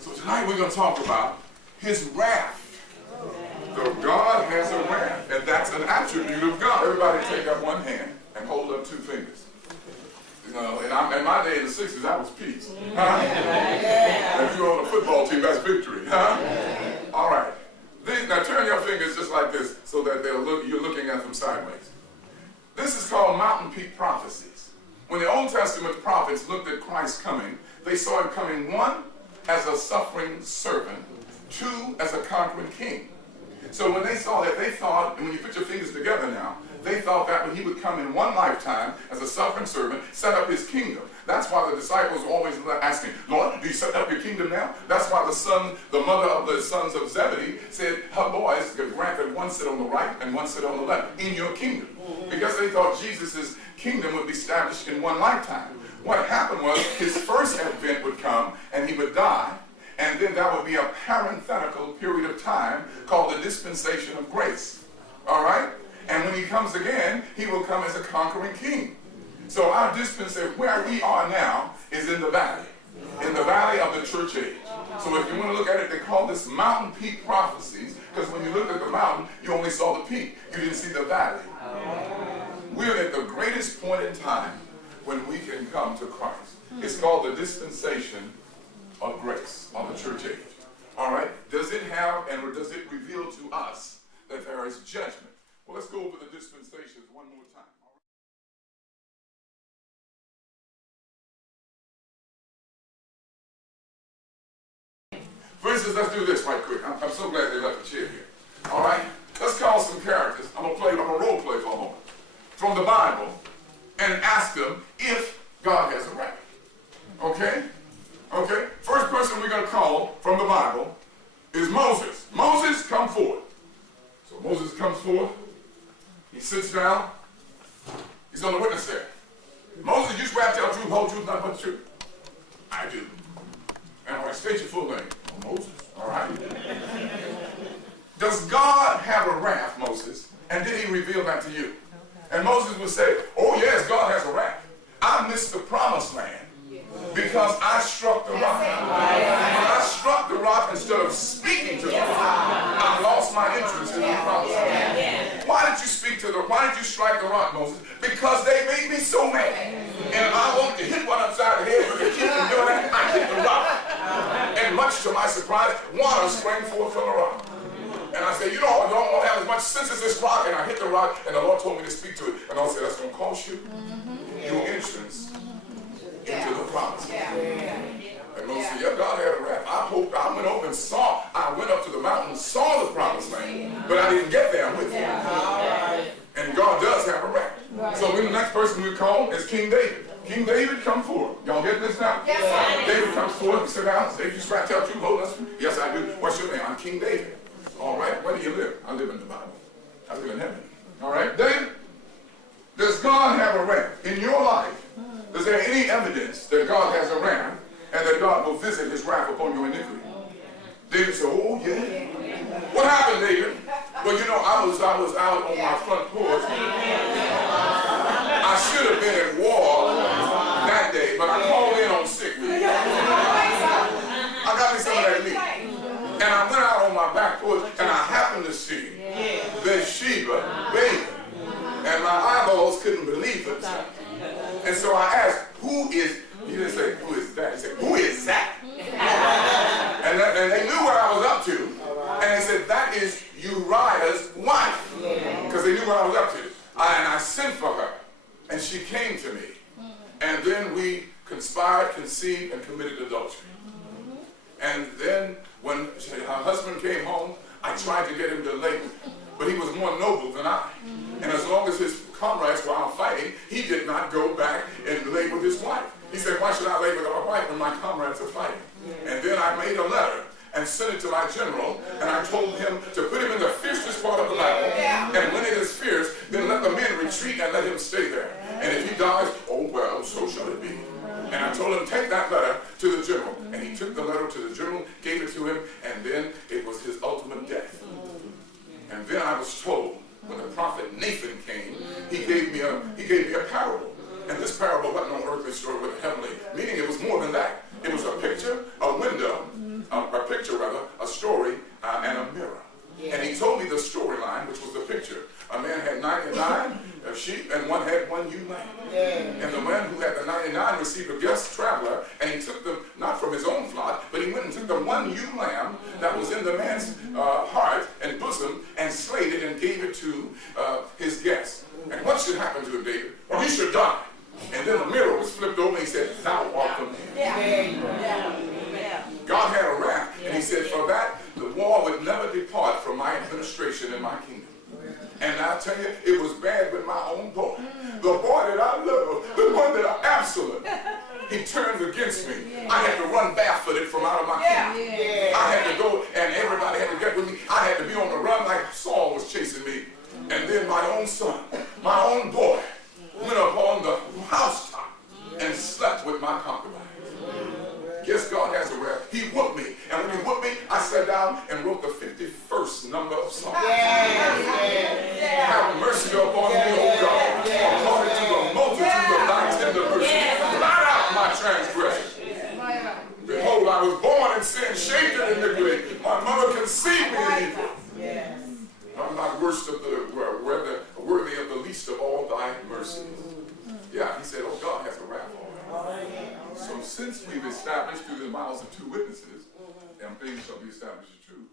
So tonight we're going to talk about his wrath. So God has a wrath, and that's an attribute of God. Everybody take up one hand and hold up two fingers. You know, and in my day in the 60s, that was peace. Huh? If you're on a football team, that's victory. Huh? All right. Now turn your fingers just like this so that you're looking at them sideways. This is called mountain peak prophecies. When the Old Testament prophets looked at Christ coming, they saw him coming, one, as a suffering servant, two, as a conquering king. So when they saw that, they thought, and when you put your fingers together now, they thought that when he would come in one lifetime as a suffering servant, set up his kingdom. That's why the disciples were always asking, Lord, do you set up your kingdom now? That's why the mother of the sons of Zebedee said, her boys granted one sit on the right and one sit on the left in your kingdom. Because they thought Jesus' kingdom would be established in one lifetime. What happened was his first advent would come and he would die, and then that would be a parenthetical period of time called the dispensation of grace. All right? And when he comes again, he will come as a conquering king. So our dispensation, where we are now, is in the valley of the church age. So if you want to look at it, they call this mountain peak prophecies, because when you looked at the mountain, you only saw the peak. You didn't see the valley. We're at the greatest point in time when we can come to Christ. It's called the dispensation of grace of the church age. All right? Does it have, and does it reveal to us that there is judgment? Well, let's go over the dispensations one more time. For instance, let's do this right quick. I'm so glad they left the chair here. All right? Let's call some characters. I'm going to role play for a moment. From the Bible, and ask them if God has a wrath. Okay? Okay? First person we're going to call from the Bible is Moses. Moses, come forward. So Moses comes forward. He sits down. He's on the witness stand. Moses, you swear to tell truth, whole truth, nothing but the truth? I do. And all right, state your full name. Oh, Moses. All right. Does God have a wrath, Moses? And did he reveal that to you? And Moses would say, oh yes, God has a wrath. I missed the promised land because I struck the rock. When I struck the rock instead of speaking to the rock, I lost my interest in the promised land. Why did you strike the rock, Moses? Because they made me so mad. And I wanted to hit one upside the head, but to keep from doing that, I hit the rock. And much to my surprise, water sprang forth from the rock. And I said, you don't have as much sense as this rock. And I hit the rock, and the Lord told me to speak to it. And I said, that's going to cost you your entrance into the promise. And Moses said, yeah, God had a wrath. I went over and saw. I went up to the mountain and saw the promised land, but I didn't get there with him. And God does have a wrath. So then the next person we call is King David. King David, come forward. Y'all get this now? Yes, David comes forward. Sit down. David, you scratch out you hold us. Yes, I do. What's your name? I'm King David. All right. Where do you live? I live in the Bible. I live in heaven. All right. David, does God have a wrath in your life? Is there any evidence that God has a wrath and that God will visit his wrath upon your iniquity? David said, oh yeah. What happened, David? Well, you know, I was out on my front porch. I should have been at war that day, but I called in on sick leave. I got me some of that meat. And I went out on my back porch and I happened to see Bathsheba bathing. And my eyeballs couldn't believe it. And so I asked, who is, he didn't say, who is that? He said, who is that? And they knew what I was up to. And they said, that is Uriah's wife. Because they knew what I was up to. And I sent for her. And she came to me. And then we conspired, conceived, and committed adultery. And then when her husband came home, I tried to get him to lay with me. But he was more noble than I. And as long as his comrades were out fighting, he did not go back and lay with his wife. He said, why should I lay with my wife when my comrades are fighting? And then I made a letter and sent it to my general, and I told him to put him in the fiercest part of the battle. And when it is fierce, then let the men retreat and let him stay there. And if he dies, oh well, so shall it be. And I told him, take that letter to the general. And he took the letter to the general, gave it to him, and then it was his ultimate death. And then I was told, when the prophet Nathan came, he gave me a parable. And this parable wasn't an earthly story with a heavenly meaning. It was more than that. It was a picture, a window, a picture rather, a story, and a mirror. And he told me the storyline, which was the picture. A man had 99 sheep and one had one ewe lamb. And the man who had the 99 received a guest traveler, and he took them not from his own flock, but he went and took the one ewe lamb that was in the man's heart and bosom and slayed it and gave it to his guest. And what should happen to him, David? Well, he should die. And then the mirror was flipped over and he said, thou art the man. God had a wrath, and he said, for that, the war would never depart from my administration in my kingdom. And I'll tell you, it was bad with my own boy. The boy that I love, the one that I Absalom, he turned against me. I had to run barefooted from out of my kingdom. I had to go, and everybody had to get with me. I had to be on the run like Saul was chasing me. And then my own son, my own boy, went up on the housetop and slept with my concubine. Yes, God has a wrath. He whooped me. And when he whooped me, I sat down and wrote the 51st number of Psalms. Have mercy upon me, O God, according to the multitude of thy tender mercies. Blot out my transgression. Behold, I was born in sin, shaped in iniquity. My mother conceived me in evil. I'm not worthy of the least of all thy mercies. Yeah, he said, oh, God has a wrath on me. So since we've established through the mouths of two witnesses, them things shall be established as true.